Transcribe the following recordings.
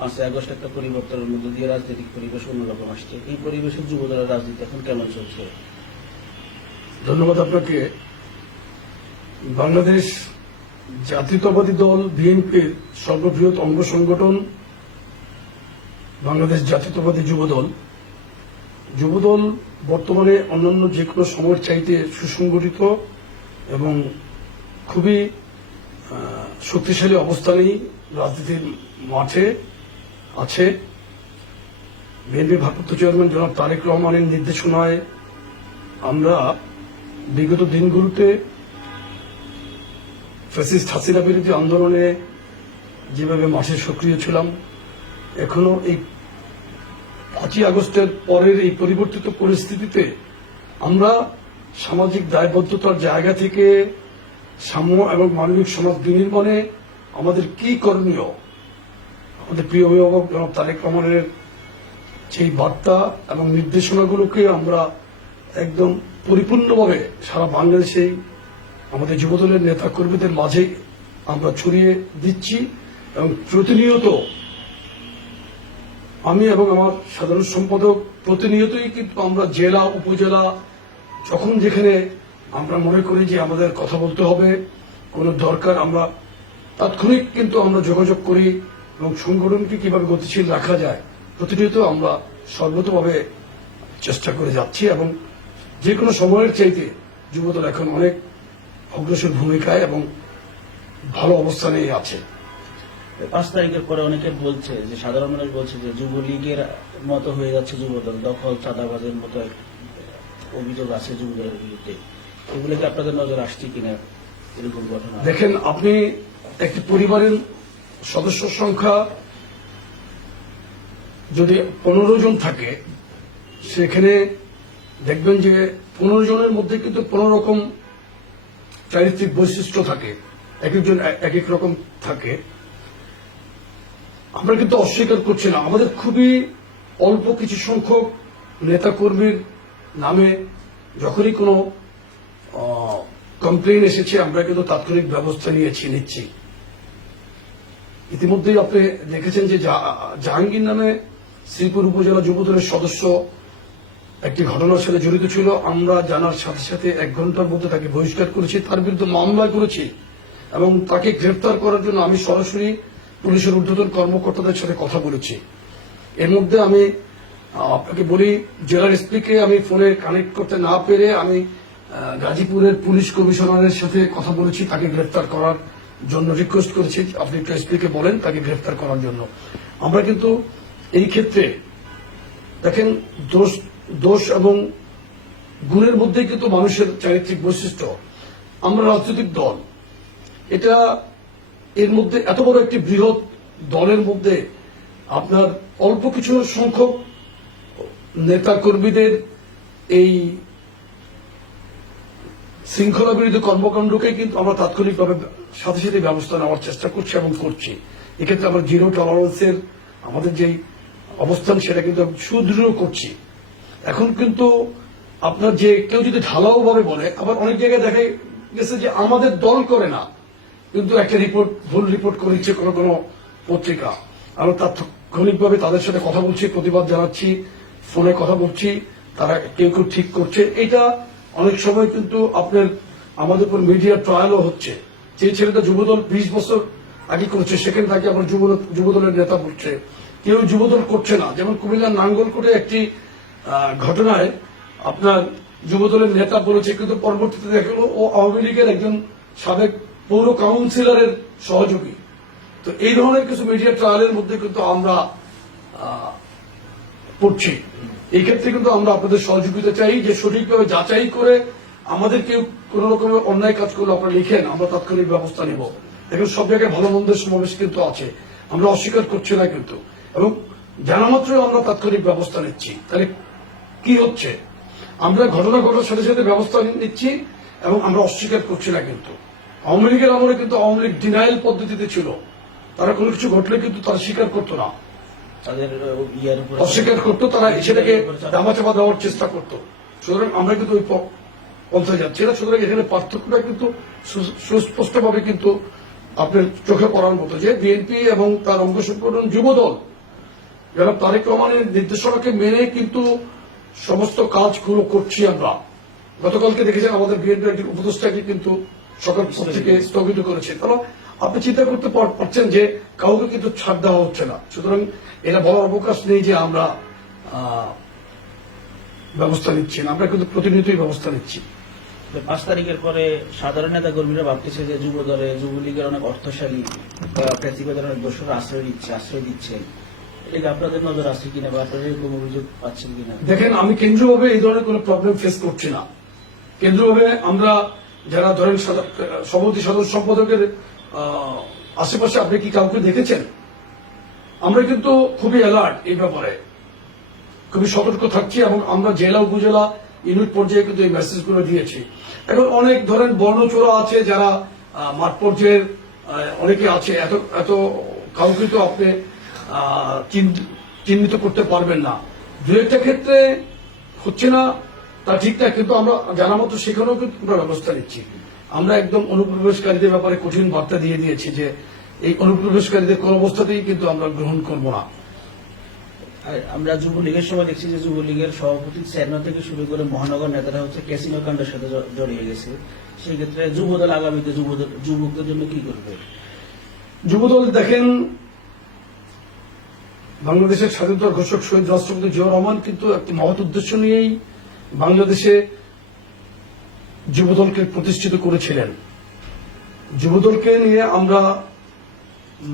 5ই August একটা পরিবর্তনের মধ্য দিয়ে রাজনৈতিক পরিবেশ অন্যরকম আসছে। এই পরিবেশে যুবদলের রাজনীতি এখন কেমন চলছে? ধন্যবাদ আপনাকে। বাংলাদেশ জাতীয়তাবাদী দল বিএনপির সর্ববৃহৎ অঙ্গ সংগঠন বাংলাদেশ জাতীয়তাবাদী যুবদল। যুবদল বর্তমানে অন্যান্য যে কোনো সময়ের চাইতে সুসংগঠিত এবং খুবই শক্তিশালী অবস্থানেই রাজনীতির মাঠে আছে। বিএনপির ভারপ্রাপ্ত চেয়ারম্যান জনাব তারেক রহমানের নির্দেশনায় আমরা বিগত দিনগুলোতে ফ্যাসিস্ট হাসিনা বিরোধী আন্দোলনে যেভাবে মাঠে সক্রিয় ছিলাম, এখনো এই 5ই আগস্টের পরের এই পরিবর্তিত পরিস্থিতিতে আমরা সামাজিক দায়বদ্ধতার জায়গা থেকে সাম্য এবং মানবিক সমাজ বিনির্মাণে আমাদের কি করণীয়, আমাদের প্রিয় অভিভাবক জনাব তারেক রহমানের সেই বার্তা এবং নির্দেশনাগুলোকে আমরা একদম পরিপূর্ণভাবে সারা বাংলাদেশে আমাদের যুবদলের নেতা কর্মীদের মাঝে আমরা ছড়িয়ে দিচ্ছি এবং প্রতিনিয়ত আমি এবং আমার সাধারণ সম্পাদক প্রতিনিয়তই কিন্তু আমরা জেলা উপজেলা যখন যেখানে আমরা মনে করি যে আমাদের কথা বলতে হবে, কোনো দরকার, আমরা তাৎক্ষণিক কিন্তু আমরা যোগাযোগ করি এবং সংগঠনকে কিভাবে গতিশীল রাখা যায় প্রতিনিয়ত আমরা সর্বতভাবে চেষ্টা করে যাচ্ছি এবং যে কোনো সময়ের চাইতে যুবদল এখন অনেক অগ্রসর ভূমিকায় এবং ভালো অবস্থানেই আছে। 5 তারিখের পরে অনেকে বলছে যে সাধারণ মানুষ বলছে যে যুবলীগের মতো হয়ে যাচ্ছে যুবদল, দখল চাঁদাবাজের মতো অভিযোগ আছে যুবদলের বিরুদ্ধে। এগুলো কি আপনাদের নজর আসছে কিনা এরকম ঘটনা? দেখেন, আপনি একটি পরিবারের সদস্য সংখ্যা যদি 15 জন থাকে, সেখানে দেখবেন যে 15 জনের মধ্যে কিন্তু 15 রকম চারিত্রিক বৈশিষ্ট্য থাকে, এক একজন এক এক রকম থাকে। আমরা কিন্তু অস্বীকার করছি না, আমাদের খুবই অল্প কিছু সংখ্যক নেতাকর্মীর নামে যখনই কোনো কমপ্লেন এসেছে আমরা কিন্তু তাৎক্ষণিক ব্যবস্থা নিচ্ছি। ইতিমধ্যেই আপনি দেখেছেন যে জাহাঙ্গীর নামে শ্রীপুর উপজেলা যুবদলের সদস্য একটি ঘটনার সাথে জড়িত ছিল। আমরা জানার সাথে সাথে 1 ঘন্টার মধ্যে তাকে বহিষ্কার করেছি, তার বিরুদ্ধে মামলা করেছি এবং তাকে গ্রেফতার করার জন্য আমি সরাসরি পুলিশের ঊর্ধ্বতন কর্মকর্তাদের সাথে কথা বলেছি। এর মধ্যে আমি আপনাকে বলি, জেলার এসপিকে আমি ফোনে কানেক্ট করতে না পেরে আমি গাজীপুরের পুলিশ কমিশনারের সাথে কথা বলেছি, তাকে গ্রেফতার করার জন্য রিকোয়েস্ট করেছি, আপনি একটু এসপিকে বলেন তাকে গ্রেফতার করার জন্য। আমরা কিন্তু এই ক্ষেত্রে দেখেন দোষ এবং গুণের মধ্যে কিন্তু মানুষের চারিত্রিক বৈশিষ্ট্য। আমরা রাজনৈতিক দল, এটা এর মধ্যে এত বড় একটি বৃহৎ দলের মধ্যে আপনার অল্প কিছু সংখ্যক নেতা কর্মীদের এই শৃঙ্খলা বিরোধী কর্মকাণ্ডকে কিন্তু আমরা তাৎক্ষণিকভাবে সাথে সাথে ব্যবস্থা নেওয়ার চেষ্টা করছি এবং করছি। এক্ষেত্রে আমরা জিরো টলারেন্সের আমাদের যেই অবস্থান সেটা কিন্তু সুদৃঢ় করছি। এখন কিন্তু আপনার যে কেউ যদি ঢালাও ভাবে বলে, আবার অনেক জায়গায় দেখা গেছে যে আমাদের দল করে না, কিন্তু একটা ভুল রিপোর্ট করেছে কোনো কোনো পত্রিকা। আমরা তাৎক্ষণিকভাবে তাদের সাথে কথা বলছি, প্রতিবাদ জানাচ্ছি, ফোনে কথা বলছি, তারা কেউ কেউ ঠিক করছে। এটা অনেক সময় কিন্তু আপনার আমাদের উপর মিডিয়া ট্রায়ালও হচ্ছে। যে ছেলেটা যুবদল 20 বছর আগে করছে, সেখানে তাকে আবার যুবদলের নেতা বলছে, কেউ যুবদল করছে না। যেমন কুমিল্লার নাঙ্গলকোটে একটি ঘটনায় আপনার যুবদলের নেতা বলেছে, কিন্তু পরবর্তীতে দেখা গেল ও আওয়ামী লীগের একজন সাবেক পৌর কাউন্সিলরের সহযোগী। তো এই ধরনের কিছু মিডিয়া ট্রায়ালের মধ্যে কিন্তু আমরা পড়ছি। এই ক্ষেত্রে কিন্তু আমরা আপনাদের সহযোগিতা চাই যে সঠিকভাবে যাচাই করে আমাদের কেউ কোন রকমের অন্যায় কাজ করলে আপনারা লিখেন, আমরা তাৎক্ষণিক ব্যবস্থা নেব। এখন সব জায়গায় ভালো মন্দের সমাবেশ কিন্তু আছে, আমরা অস্বীকার করছি না কিন্তু, এবং জানা মাত্রই আমরা তাৎক্ষণিক ব্যবস্থা নিচ্ছি। তাহলে কি হচ্ছে, আমরা ঘটনা ঘটার সাথে সাথে ব্যবস্থা নিচ্ছি এবং আমরা অস্বীকার করছি না কিন্তু। আওয়ামী লীগের আমলে কিন্তু আওয়ামী লীগ ডিনাইল পদ্ধতিতে ছিল, তারা কোনো কিছু ঘটলে কিন্তু তারা স্বীকার করতো না, অস্বীকার করতো, তারা সেটাকে দামাচাপা দেওয়ার চেষ্টা করতো। সুতরাং আমরা কিন্তু ওই পন্থায় যাচ্ছি না। সুতরাং এখানে পার্থক্যটা কিন্তু সুস্পষ্টভাবে কিন্তু আপনার চোখে পড়ার মতো যে বিএনপি এবং তার অঙ্গ সংগঠন যুবদল জনাব তারেক রহমানের নির্দেশনাকে মেনে কিন্তু সমস্ত কাজগুলো করছি আমরা। গতকালকে দেখেছেন আমাদের বিএনপির একটি উপদেষ্টাকে কিন্তু সকাল থেকে স্থগিত করেছে। তাহলে আপনি চিন্তা করতে পারছেন যে কাউকে কিন্তু ছাড় দেওয়া হচ্ছে না। সুতরাং এটা বলার অবকাশ নেই যে আমরা ব্যবস্থা নিচ্ছি না, আমরা কিন্তু প্রতিনিয়তই ব্যবস্থা নিচ্ছি। 5 তারিখের পরে সাধারণ নেতা কর্মীরা ভাবতেছে যে যুব দলে যুবলীগের অনেক অর্থশালী প্রেসিডেন্টের অনেক দোষরা আশ্রয় দিচ্ছে। এটা আপনাদের নজর আছে কিনা বা আপনারা এরকম অভিযোগ পাচ্ছেন কিনা? দেখেন, আমি কেন্দ্রীয়ভাবে এই ধরনের কোনো প্রবলেম ফেস করছি না। কেন্দ্রীয়ভাবে আমরা যারা ধরেন সভাপতি সাধারণ সম্পাদকের আশেপাশে আপনি কি কাউকে দেখেছেন? আমরা কিন্তু খুবই অ্যালার্ট এই ব্যাপারে, খুবই সতর্ক থাকছি এবং আমরা জেলা উপজেলা ইউনিট পর্যায়ে কিন্তু এই মেসেজগুলো দিয়েছি। এখন অনেক ধরেন বর্ণচোরা আছে যারা মাঠ পর্যায়ের অনেকে আছে, এত কাউকে তো আপনি চিহ্নিত করতে পারবেন না। দু একটা ক্ষেত্রে হচ্ছে না তা ঠিক না, কিন্তু আমরা জানা মতো সেখানেও কিন্তু আমরা ব্যবস্থা নিচ্ছি। আমরা একদম অনুপ্রবেশকারীদের ব্যাপারে কঠিন বার্তা দিয়ে দিয়েছি যে এই অনুপ্রবেশকারীদের কোন অবস্থাতেই কিন্তু আমরা গ্রহণ করব না। আমরা যুবলীগের সময় দেখছি যে যুবলীগের সভাপতি চেয়ারম্যান থেকে শুরু করে মহানগর নেতারা হচ্ছে ক্যাসিনো কাণ্ডের সাথে জড়িয়ে গেছে। সেই ক্ষেত্রে যুবদল আগামীতে যুবকদের জন্য কি করবে? যুবদল দেখেন, বাংলাদেশের স্বাধীনতার ঘোষক শহীদ রাষ্ট্রপতি জিয়াউর রহমান কিন্তু একটি মহৎ উদ্দেশ্য নিয়েই বাংলাদেশে যুবদলকে প্রতিষ্ঠিত করেছিলেন। যুবদলকে নিয়ে আমরা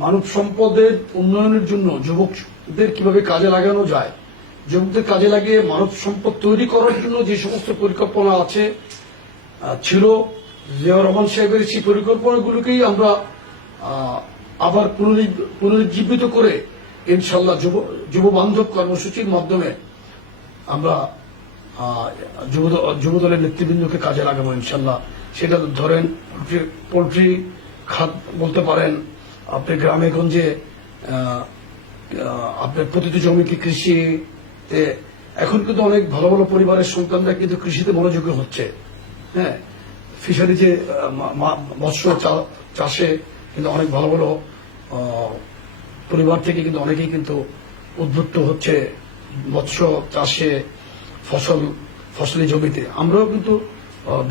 মানব সম্পদের উন্নয়নের জন্য যুবকদের কিভাবে কাজে লাগানো যায়, যুবকদের কাজে লাগিয়ে মানব সম্পদ তৈরি করার জন্য যে সমস্ত পরিকল্পনা ছিল জিয়াউর রহমান সাহেবের, সেই পরিকল্পনাগুলোকেই আমরা আবার পুনরুজ্জীবিত করে ইনশাল্লাহ যুব বান্ধব কর্মসূচির মাধ্যমে আমরা যুবদলের নেতৃবৃন্দকে কাজে লাগাবো ইনশাল্লাহ। সেটা ধরেন পোল্ট্রি খাত বলতে পারেন, আপনি গ্রামে গঞ্জে আপনার প্রতিটি জমিকে কৃষিতে, এখন কিন্তু অনেক ভালো ভালো পরিবারের সন্তানরা কিন্তু কৃষিতে মনোযোগী হচ্ছে। হ্যাঁ, ফিশারিজে মৎস্য চাষে কিন্তু অনেক ভালো ভালো পরিবার থেকে কিন্তু অনেকেই কিন্তু উদ্বুদ্ধ হচ্ছে মৎস্য চাষে, ফসলি জমিতে। আমরাও কিন্তু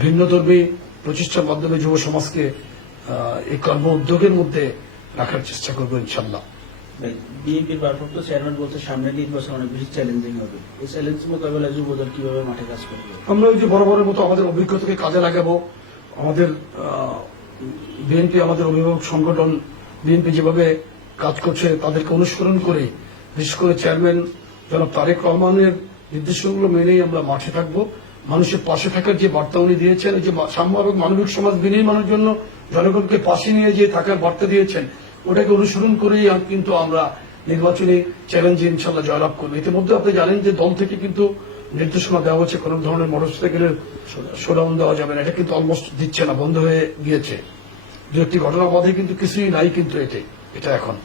ভিন্নধর্মী প্রচেষ্টার মাধ্যমে যুব সমাজকে এই কর্ম উদ্যোগের মধ্যে রাখার চেষ্টা করবো ইনশাল্লাহ। বিএনপির ভারপ্রাপ্ত চেয়ারম্যান বলতে সামনে নির্বাচন অনেক বেশি চ্যালেঞ্জিং হবে। এই চ্যালেঞ্জ মোকাবেলায় যুবদল কিভাবে মাঠে কাজ করবে? আমরা ওই যে বরাবরের মতো আমাদের অভিজ্ঞতাকে কাজে লাগাবো। আমাদের বিএনপি, আমাদের অভিভাবক সংগঠন বিএনপি যেভাবে কাজ করছে তাদেরকে অনুসরণ করে, বিশেষ করে চেয়ারম্যান জনাব তারেক রহমানের নির্দেশনাগুলো মেনেই আমরা মাঠে থাকবো। মানুষের পাশে থাকার যে বার্তা উনি দিয়েছেন, যে সাম্য এবং মানবিক সমাজ বিনির্মাণের জন্য জনগণকে পাশে নিয়ে যে থাকার বার্তা দিয়েছেন, ওটাকে অনুসরণ করেই কিন্তু আমরা নির্বাচনী চ্যালেঞ্জে ইনশাল্লাহ জয়লাভ করবো। ইতিমধ্যে আপনি জানেন যে দল থেকে কিন্তু নির্দেশনা দেওয়া হচ্ছে কোন ধরনের মোটরসাইকেলের শোডাউন দেওয়া যাবে না, এটা কিন্তু অলমোস্ট দিচ্ছে না, বন্ধ হয়ে গিয়েছে। দু একটি ঘটনার মধ্যে কিন্তু কিছুই নাই কিন্তু এটা এখন।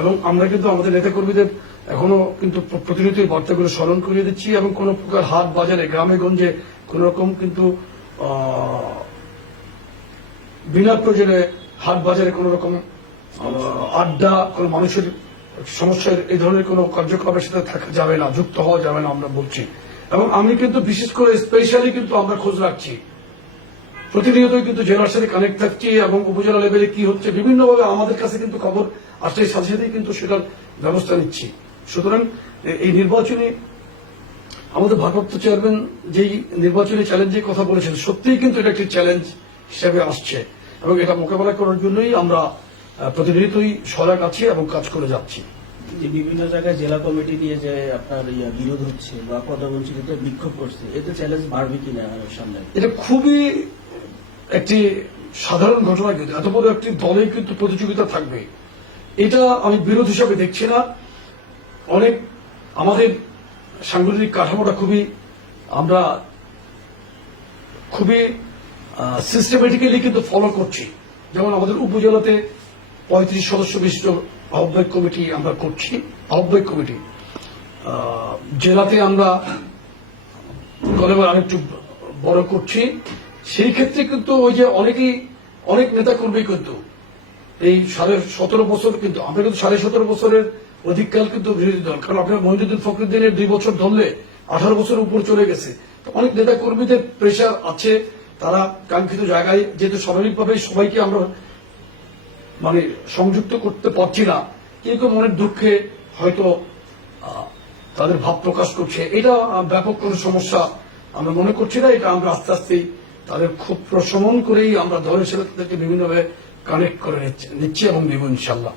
এবং আমরা কিন্তু আমাদের নেতাকর্মীদের এখনো কিন্তু প্রতিনিয়ত বার্তাগুলো স্মরণ করিয়ে দিচ্ছি এবং কোন প্রকার হাট বাজারে, গ্রামে গঞ্জে কোন রকম কিন্তু বিনা প্রয়োজনে হাট বাজারে কোন রকম আড্ডা, কোন মানুষের সমস্যার এই ধরনের কোন কার্যক্রমের সাথে থাকা যাবে না, যুক্ত হওয়া যাবে না আমরা বলছি। এবং আমি কিন্তু বিশেষ করে স্পেশালি কিন্তু আমরা খোঁজ রাখছি, প্রতিনিয়তই কিন্তু জেলার সাথে কানেক্ট থাকছি এবং উপজেলা লেভেলে কি হচ্ছে বিভিন্নভাবে আমাদের কাছে কিন্তু খবর আসছে, সাথে সাথেই কিন্তু সেটার ব্যবস্থা নিচ্ছি। সুতরাং এই নির্বাচনী আমাদের ভারপ্রাপ্ত চেয়ারম্যান যেই নির্বাচনী চ্যালেঞ্জের কথা বলেছেন, সত্যিই কিন্তু এটা একটি চ্যালেঞ্জ হিসেবে আসছে এবং এটা মোকাবেলা করার জন্যই আমরা প্রতিনিয়তই সজাগ আছি এবং কাজ করে যাচ্ছি। যে বিভিন্ন জায়গায় জেলা কমিটি নিয়ে যে আপনার বিরোধ হচ্ছে বা পদবঞ্চিত বিক্ষোভ করছে, এতে চ্যালেঞ্জ বাড়বে কিনা সামনে? এটা খুবই একটি সাধারণ ঘটনা, কিন্তু এত বড় একটি দলে কিন্তু প্রতিযোগিতা থাকবে, এটা আমি বিরোধ হিসাবে দেখছি না। অনেক আমাদের সাংগঠনিক কাঠামোটা আমরা খুবই সিস্টেমেটিক্যালি কিন্তু ফলো করছি। যেমন আমাদের উপজেলাতে 35 সদস্য বিশিষ্ট আহ্বায়ক কমিটি আমরা করছি, আহ্বায়ক কমিটি। জেলাতে আমরা আরেকটু বড় করছি। সেই ক্ষেত্রে কিন্তু ওই যে অনেক নেতা কর্মী কিন্তু এই 17.5 বছর, কিন্তু আমরা কিন্তু 17.5 বছরের অধিককাল কিন্তু বিরোধী দল, কারণ আপনার মহিউদ্দিন ফখরুদ্দিনের 2 বছর ধরলে 18 বছর উপর চলে গেছে। তো অনেক নেতা কর্মীদের প্রেশার আছে, তারা কাঙ্ক্ষিত জায়গায় যেহেতু স্বাভাবিকভাবে সবাইকে আমরা মানে সংযুক্ত করতে পারছি না, কিন্তু মনের দুঃখে হয়তো তাদের ভাব প্রকাশ করছে। এটা ব্যাপক কোনো সমস্যা আমরা মনে করছি না। এটা আমরা আস্তে আস্তে তাদের খুব প্রশমন করেই আমরা ধরে ছেড়ে তাদেরকে বিভিন্নভাবে কানেক্ট করে নিচ্ছি এবং নেব ইনশাল্লাহ।